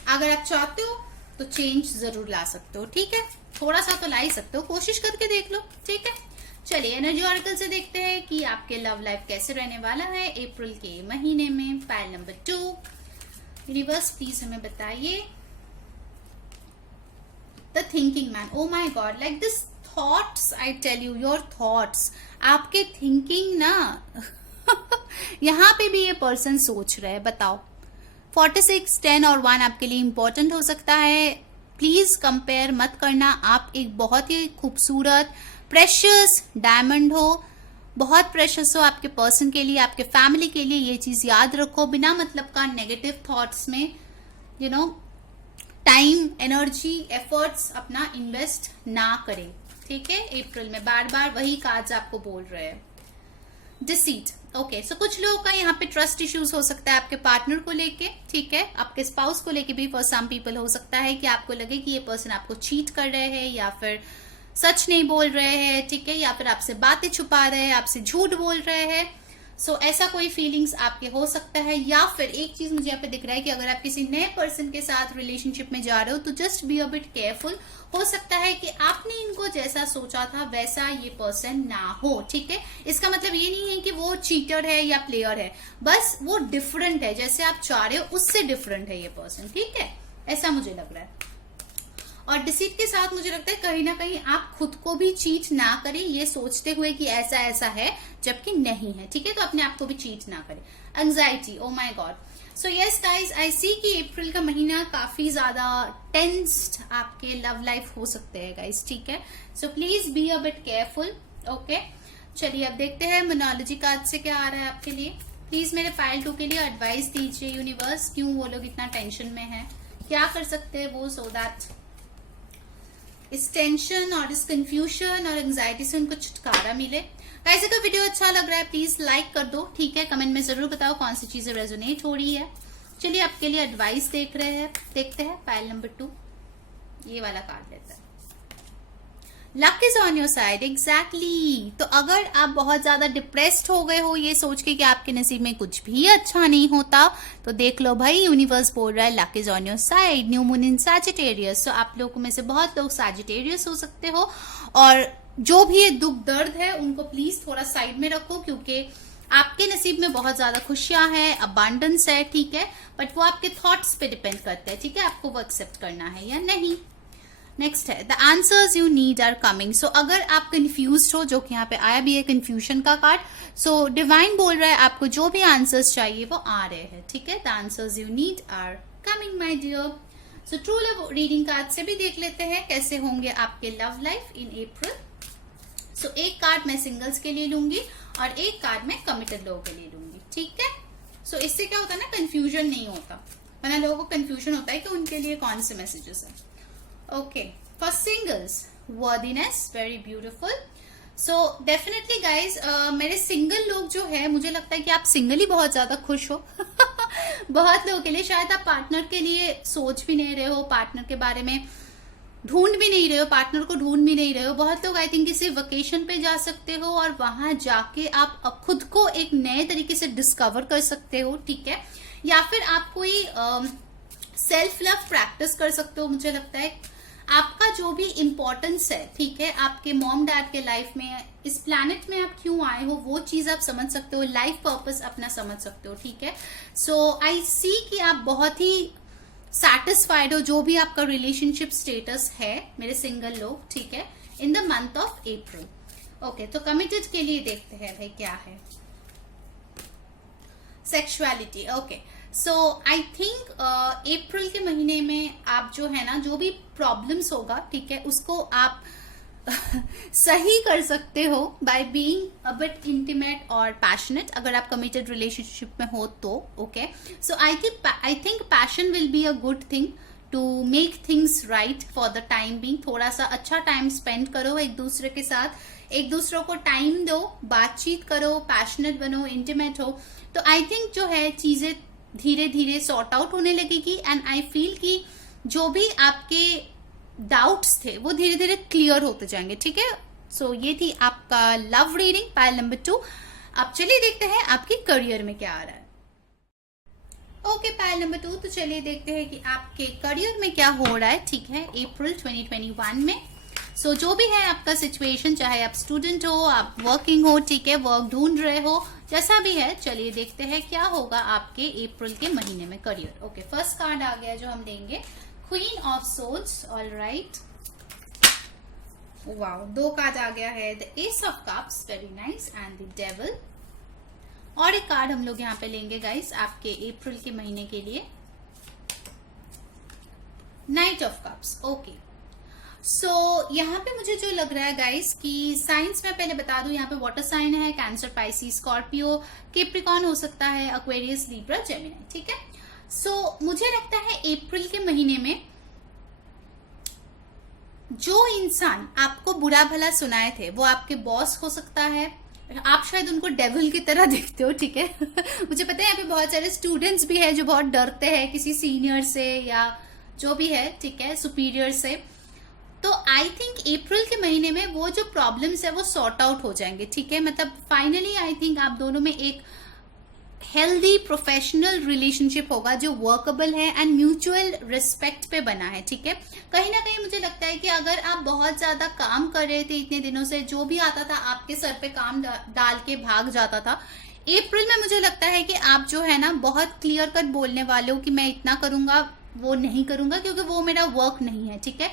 अगर आप चाहते हो तो चेंज जरूर ला सकते हो, ठीक है। थोड़ा सा तो ला ही सकते हो, कोशिश करके देख लो, ठीक है। चलिए एनर्जी ऑरेकल से देखते हैं कि आपके लव लाइफ कैसे रहने वाला है अप्रैल के महीने में। पाइल नंबर 2, यूनिवर्स प्लीज हमें बताइए। The thinking man, oh my god, like this thoughts, I tell you, your thoughts, आपके थिंकिंग ना यहाँ पे भी ये पर्सन सोच रहे हैं, बताओ। 46, 10 और 1 आपके लिए इंपॉर्टेंट हो सकता है। प्लीज कंपेयर मत करना। आप एक बहुत ही खूबसूरत प्रेशियस डायमंड हो, बहुत प्रेशियस हो आपके पर्सन के लिए, आपके फैमिली के लिए। ये चीज याद रखो, बिना मतलब का नेगेटिव थॉट्स में टाइम, एनर्जी, एफर्ट्स अपना इन्वेस्ट ना करें, ठीक है। अप्रैल में बार बार वही कार्ड्स आपको बोल रहे हैं। डिसीट, ओके, सो कुछ लोगों का यहाँ पे ट्रस्ट इश्यूज हो सकता है आपके पार्टनर को लेके, ठीक है, आपके स्पाउस को लेके भी। फॉर सम पीपल हो सकता है कि आपको लगे कि ये पर्सन आपको चीट कर रहे हैं या फिर सच नहीं बोल रहे हैं, ठीक है, या फिर आपसे बातें छुपा रहे हैं, आपसे झूठ बोल रहे हैं। सो ऐसा कोई फीलिंग्स आपके हो सकता है। या फिर एक चीज मुझे यहाँ पे दिख रहा है कि अगर आप किसी नए पर्सन के साथ रिलेशनशिप में जा रहे हो तो just be a bit careful. हो सकता है कि आपने इनको जैसा सोचा था वैसा ये पर्सन ना हो, ठीक है। इसका मतलब ये नहीं है कि वो चीटर है या प्लेयर है, बस वो डिफरेंट है, जैसे आप चाह रहे हो उससे डिफरेंट है ये पर्सन, ठीक है, ऐसा मुझे लग रहा है। और डिसीट के साथ मुझे लगता है कहीं ना कहीं आप खुद को भी चीट ना करें, ये सोचते हुए कि ऐसा ऐसा है जबकि नहीं है, ठीक है, तो अपने आप को भी चीट ना करें। Anxiety, oh my god. So yes guys, I see कि अप्रैल का महीना काफी ज्यादा टेंस्ड आपके लव लाइफ हो सकते हैं गाइज, ठीक है। So please be a bit careful, okay. चलिए अब देखते हैं मोनोलॉजी कार्ड से क्या आ रहा है आपके लिए। प्लीज मेरे पाइल 2 के लिए एडवाइस दीजिए यूनिवर्स, क्यों वो लोग इतना टेंशन में है, क्या कर सकते हैं वो, सो दैट इस टेंशन और इस कंफ्यूजन और एंजाइटी से उनको छुटकारा मिले। गाइस अगर वीडियो अच्छा लग रहा है प्लीज लाइक कर दो, ठीक है। कमेंट में जरूर बताओ कौन सी चीजें रेजोनेट हो रही है। चलिए आपके लिए एडवाइस देखते हैं। पाइल नंबर 2, ये वाला कार्ड लेते हैं। Luck is on your side, exactly. तो अगर आप बहुत ज्यादा डिप्रेस्ड हो गए हो ये सोच के कि आपके नसीब में कुछ भी अच्छा नहीं होता, तो देख लो भाई, यूनिवर्स बोल रहा है luck is on your side. New moon in Sagittarius, तो आप लोगों में से बहुत लोग सैजिटेरियस हो सकते हो, और जो भी ये दुख दर्द है उनको प्लीज थोड़ा साइड में रखो, क्योंकि आपके नसीब में बहुत ज्यादा खुशियां हैं, अबांडेंस है, ठीक है, बट वो आपके थॉट्स पे डिपेंड करता है, ठीक है, आपको वो एक्सेप्ट करना है या नहीं। नेक्स्ट है the answers you need are coming. So अगर आप कंफ्यूज हो, जो कि यहाँ पे आया भी है कंफ्यूजन का कार्ड, सो डिवाइन बोल रहा है आपको जो भी आंसर्स चाहिए वो आ रहे हैं, ठीक है। The answers you need are coming my dear. So true love reading card से भी देख लेते हैं कैसे होंगे आपके लव लाइफ इन अप्रैल। सो एक कार्ड मैं सिंगल्स के लिए लूंगी और एक कार्ड मैं कमिटेड लोगों के लिए लूंगी, ठीक है। सो इससे क्या होता है ना, कंफ्यूजन नहीं होता, वरना लोगों को कंफ्यूजन होता है कि उनके लिए कौन से मैसेजेस है। Okay, for singles worthiness, very beautiful. So definitely guys, मेरे सिंगल लोग जो है, मुझे लगता है कि आप सिंगल ही बहुत ज्यादा खुश हो बहुत लोगों के लिए शायद आप पार्टनर के लिए सोच भी नहीं रहे हो, पार्टनर के बारे में ढूंढ भी नहीं रहे हो, पार्टनर को ढूंढ भी नहीं रहे हो। बहुत लोग आई थिंक किसी वेकेशन पे जा सकते हो और वहां जाके आप खुद को एक नए तरीके से डिस्कवर कर सकते हो, ठीक है। या फिर आप कोई सेल्फ लव प्रैक्टिस कर सकते हो। मुझे लगता है आपका जो भी इम्पोर्टेंस है, ठीक है, आपके मॉम डैड के लाइफ में, इस प्लैनेट में आप क्यों आए हो, वो चीज आप समझ सकते हो, लाइफ पर्पस अपना समझ सकते हो, ठीक है। सो आई सी कि आप बहुत ही सैटिस्फाइड हो जो भी आपका रिलेशनशिप स्टेटस है मेरे सिंगल लोग, ठीक है, इन the month of April. Okay, तो कमिटेड के लिए देखते हैं भाई क्या है। Sexuality, okay, so I think April के महीने में आप जो है ना, जो भी प्रॉब्लम्स होगा, ठीक है, उसको आप सही कर सकते हो by being a bit intimate और पैशनेट, अगर आप कमिटेड रिलेशनशिप में हो तो। Okay, so I think passion will be a good thing to make things right for the time being. थोड़ा सा अच्छा टाइम स्पेंड करो एक दूसरे के साथ, एक दूसरों को टाइम दो, बातचीत करो, पैशनेट बनो, इंटीमेट हो, तो आई थिंक जो है चीजें धीरे धीरे सॉर्ट आउट होने लगेगी। एंड आई फील कि जो भी आपके डाउट्स थे वो धीरे धीरे क्लियर होते जाएंगे, ठीक है। सो ये थी आपका लव रीडिंग पाइल नंबर 2। अब चलिए देखते हैं आपके करियर में क्या आ रहा है। ओके, पाइल नंबर 2, तो चलिए देखते हैं कि आपके करियर में क्या हो रहा है, ठीक है, अप्रैल 2021 में। सो जो भी है आपका सिचुएशन, चाहे आप स्टूडेंट हो, आप वर्किंग हो, ठीक है, वर्क ढूंढ रहे हो, जैसा भी है, चलिए देखते हैं क्या होगा आपके अप्रैल के महीने में करियर। ओके, फर्स्ट कार्ड आ गया जो हम लेंगे, queen of swords, all right. Wow, 2 card आ गया है, the ace of cups, very nice, and the devil. और एक कार्ड हम लोग यहाँ पे लेंगे गाइस आपके अप्रैल के महीने के लिए, नाइट ऑफ कप्स। ओके, सो यहाँ पे मुझे जो लग रहा है गाइस कि साइंस में पहले बता दूं, यहाँ पे वाटर साइन है, कैंसर, पाइसी, स्कॉर्पियो, कैप्रिकॉर्न हो सकता है, एक्वेरियस, लिब्रा, जेमिनी, ठीक है। सो मुझे लगता है अप्रैल के महीने में जो इंसान आपको बुरा भला सुनाए थे वो आपके बॉस हो सकता है, आप शायद उनको डेविल की तरह देखते हो, ठीक है मुझे पता है यहाँ पे बहुत सारे स्टूडेंट्स भी है जो बहुत डरते हैं किसी सीनियर से या जो भी है, ठीक है, सुपीरियर से। तो आई थिंक अप्रैल के महीने में वो जो प्रॉब्लम्स है वो सॉर्ट आउट हो जाएंगे, ठीक है। मतलब फाइनली आई थिंक आप दोनों में एक हेल्दी प्रोफेशनल रिलेशनशिप होगा जो वर्केबल है एंड म्यूचुअल रिस्पेक्ट पे बना है, ठीक है। कहीं ना कहीं मुझे लगता है कि अगर आप बहुत ज्यादा काम कर रहे थे इतने दिनों से, जो भी आता था आपके सर पे काम डाल के भाग जाता था, अप्रैल में मुझे लगता है कि आप जो है ना बहुत क्लियर कट बोलने वाले हो कि मैं इतना करूंगा, वो नहीं करूंगा क्योंकि वो मेरा वर्क नहीं है, ठीक है।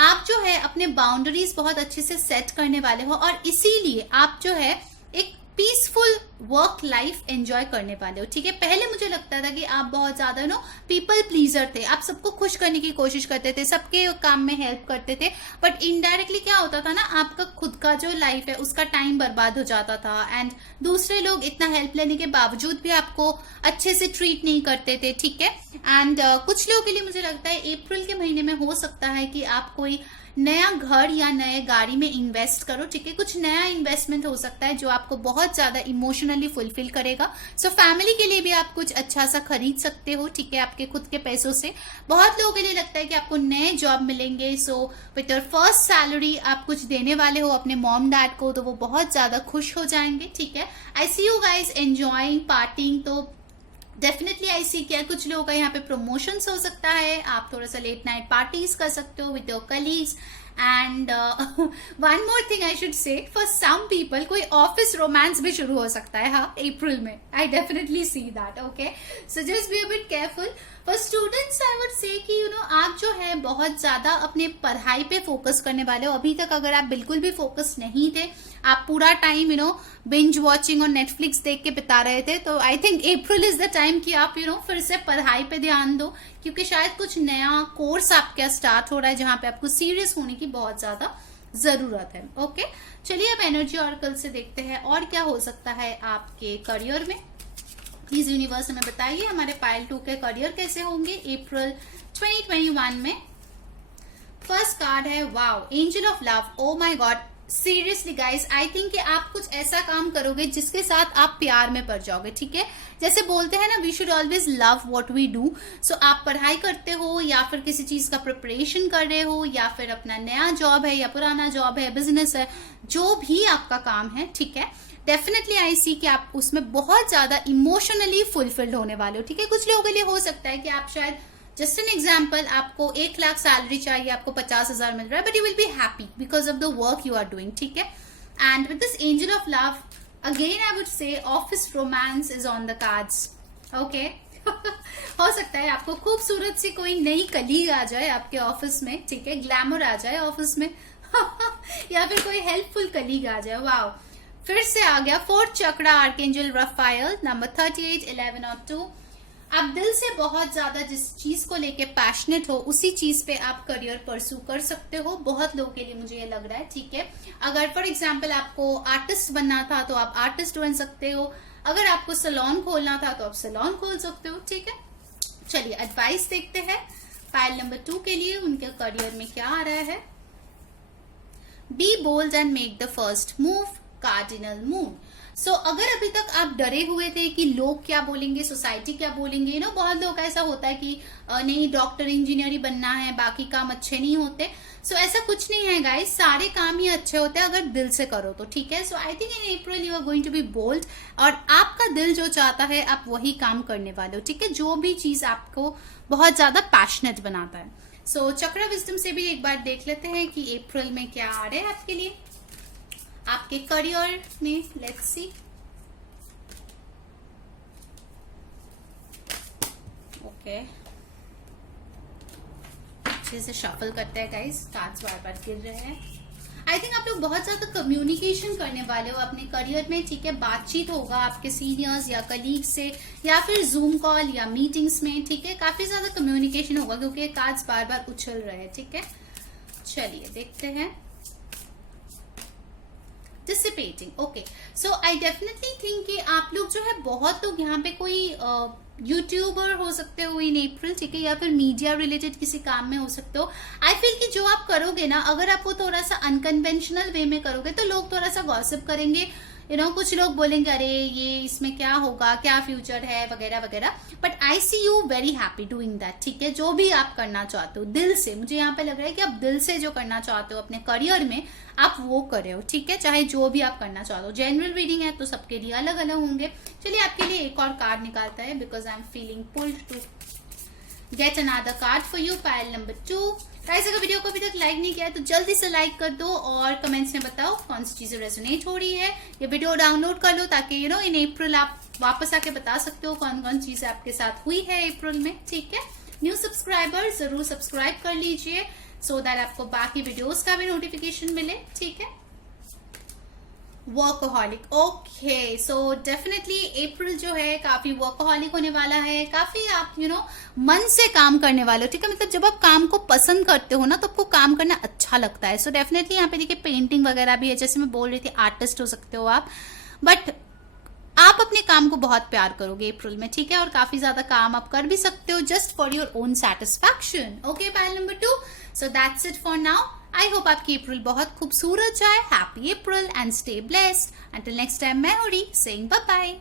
आप जो है अपने बाउंड्रीज बहुत अच्छे से सेट करने वाले हो और इसीलिए आप जो है एक पीसफुल वर्क लाइफ एंजॉय करने वाले हो, ठीक है। पहले मुझे लगता था कि आप बहुत ज्यादा पीपल प्लीजर थे, आप सबको खुश करने की कोशिश करते थे, सबके काम में हेल्प करते थे, बट इनडायरेक्टली क्या होता था ना, आपका खुद का जो लाइफ है उसका टाइम बर्बाद हो जाता था एंड दूसरे लोग इतना हेल्प लेने के बावजूद भी आपको अच्छे से ट्रीट नहीं करते थे, ठीक है। एंड कुछ लोगों के लिए मुझे लगता है अप्रैल के महीने में हो सकता है कि आप कोई नया घर या नए गाड़ी में इन्वेस्ट करो, ठीक है। कुछ नया इन्वेस्टमेंट हो सकता है जो आपको बहुत ज्यादा इमोशनली फुलफिल करेगा। सो फैमिली के लिए भी आप कुछ अच्छा सा खरीद सकते हो, ठीक है, आपके खुद के पैसों से। बहुत लोगों के लिए लगता है कि आपको नए जॉब मिलेंगे, so with your first salary आप कुछ देने वाले हो अपने मॉम डैड को, तो वो बहुत ज्यादा खुश हो जाएंगे, ठीक है। आई see you guys enjoying parting, तो डेफिनेटली आई सी क्या कुछ लोगों का यहाँ पे प्रमोशंस हो सकता है, आप थोड़ा सा लेट नाइट पार्टीज कर सकते हो with your colleagues. And one more thing I should say, for some people कोई ऑफिस रोमांस भी शुरू हो सकता है, हाँ, अप्रैल में। I definitely see that, okay, so just be a bit careful. For students I would say कि आप जो है बहुत ज्यादा अपने पढ़ाई पे फोकस करने वाले हो। अभी तक अगर आप बिल्कुल भी फोकस नहीं थे, आप पूरा टाइम बिंज वॉचिंग और नेटफ्लिक्स देख के बिता रहे थे, तो I think April is the time कि आप फिर से पढ़ाई पे ध्यान दो, क्योंकि शायद कुछ नया कोर्स आपका स्टार्ट हो रहा है जहां पे आपको सीरियस होने की बहुत ज्यादा जरूरत है। ओके, चलिए अब एनर्जी ऑरेकल से देखते हैं और क्या हो सकता है आपके करियर में। प्लीज यूनिवर्स हमें बताइए हमारे पाइल 2 के करियर कैसे होंगे अप्रैल 2021 में। फर्स्ट कार्ड है wow, angel of love. O my God, seriously guys, I think कि आप कुछ ऐसा काम करोगे जिसके साथ आप प्यार में पड़ जाओगे। ठीक है, जैसे बोलते हैं ना, we should always love what we do. So आप पढ़ाई करते हो या फिर किसी चीज का प्रिपरेशन कर रहे हो या फिर अपना नया जॉब है या पुराना जॉब है, बिजनेस है, जो भी आपका काम है, ठीक है, डेफिनेटली आई सी कि आप उसमें बहुत ज्यादा इमोशनली फुलफिल्ड होने वाले हो। ठीक है, कुछ लोगों के लिए हो सकता है कि आप शायद, जस्ट एन एग्जाम्पल, आपको 1 लाख सैलरी चाहिए, आपको 50,000 मिल रहा है, but you will be happy because of the work you are doing. ठीक है, and with this angel of love again I would say office romance is on the cards. Okay, हो सकता है आपको खूबसूरत सी कोई नई कलीग आ जाए आपके ऑफिस में, ठीक है, ग्लैमर आ जाए ऑफिस में या फिर कोई हेल्पफुल कलीग आ जाए। वाओ, फिर से आ गया फोर्थ चक्रा, आर्कएंजल रफायल, नंबर 38, 11 और 2। आप दिल से बहुत ज्यादा जिस चीज को लेके पैशनेट हो उसी चीज पे आप करियर परस्यू कर सकते हो, बहुत लोगों के लिए मुझे ये लग रहा है। ठीक है, अगर फॉर एग्जांपल आपको आर्टिस्ट बनना था तो आप आर्टिस्ट बन सकते हो, अगर आपको सैलून खोलना था तो आप सैलून खोल सकते हो। ठीक है, चलिए एडवाइस देखते हैं पाइल नंबर 2 के लिए, उनके करियर में क्या आ रहा है। Be bold and make the first move, cardinal moon. So अगर अभी तक आप डरे हुए थे कि लोग क्या बोलेंगे, सोसाइटी क्या बोलेंगे, यू नो, बहुत लोग ऐसा होता है कि नहीं डॉक्टर इंजीनियर ही बनना है, बाकी काम अच्छे नहीं होते। सो ऐसा कुछ नहीं है गाइस, सारे काम ही अच्छे होते हैं अगर दिल से करो तो। ठीक है, so I think in April you are going to be bold और आपका दिल जो चाहता है आप वही काम करने वाले हो। ठीक है, जो भी चीज आपको बहुत ज्यादा पैशनेट बनाता है। सो चक्र विजडम से भी एक बार देख लेते हैं कि अप्रैल में क्या आ रहा है आपके लिए, आपके करियर में। Let's see. ओके, अच्छे से शफल करते हैं गाइस, कार्ड्स बार बार गिर रहे हैं। आई थिंक आप लोग बहुत ज्यादा कम्युनिकेशन करने वाले हो अपने करियर में। ठीक है, बातचीत होगा आपके सीनियर्स या कलीग से या फिर जूम कॉल या मीटिंग्स में। ठीक है, काफी ज्यादा कम्युनिकेशन होगा क्योंकि कार्ड्स बार बार उछल रहे हैं। ठीक है, चलिए देखते हैं। Dissipating, okay, so I definitely think कि आप लोग जो है, बहुत लोग यहाँ पे कोई यूट्यूबर हो सकते हो इन अप्रैल, ठीक है, या फिर मीडिया रिलेटेड किसी काम में हो सकते हो। आई फील कि जो आप करोगे ना, अगर आप वो थोड़ा सा अनकन्वेंशनल वे में करोगे तो लोग थोड़ा सा गॉसिप करेंगे, यू नो, कुछ लोग बोलेंगे अरे ये इसमें क्या होगा, क्या फ्यूचर है, वगैरह वगैरह। But I see you very happy doing that. ठीक है, जो भी आप करना चाहते हो दिल से, मुझे यहाँ पे लग रहा है कि आप दिल से जो करना चाहते हो अपने करियर में आप वो कर रहे हो। ठीक है, चाहे जो भी आप करना चाहते हो। जनरल रीडिंग है तो सबके लिए अलग अलग होंगे। चलिए आपके लिए एक और कार्ड निकालता है because I am feeling pulled to get another card for you, pile number 2। Guys, अगर वीडियो को अभी तक लाइक नहीं किया है तो जल्दी से लाइक कर दो और कमेंट्स में बताओ कौन सी चीजें रेजोनेट हो रही है। ये वीडियो डाउनलोड कर लो ताकि यू नो इन अप्रैल आप वापस आके बता सकते हो कौन कौन चीजें आपके साथ हुई है अप्रैल में। ठीक है, न्यू सब्सक्राइबर जरूर सब्सक्राइब कर लीजिए सो दैट आपको बाकी वीडियोस का भी नोटिफिकेशन मिले। ठीक है, वर्कहॉलिक, ओके, सो डेफिनेटली अप्रैल जो है काफी वर्कहॉलिक होने वाला है। काफी आप यू नो मन से काम करने वाले हो। ठीक है, मतलब जब आप काम को पसंद करते हो ना तो आपको काम करना अच्छा लगता है। सो डेफिनेटली यहाँ पे देखिए पेंटिंग वगैरह भी है, जैसे मैं बोल रही थी आर्टिस्ट हो सकते हो आप, बट आप अपने काम को बहुत प्यार करोगे अप्रैल में। ठीक है, और काफी ज्यादा काम आप कर भी सकते हो just for your own satisfaction. Okay, pile number 2, so that's it for now. I hope आपकी अप्रैल बहुत खूबसूरत जाए। Happy April and stay blessed. Until next time, मैं हो रही सेइंग बाय बाय।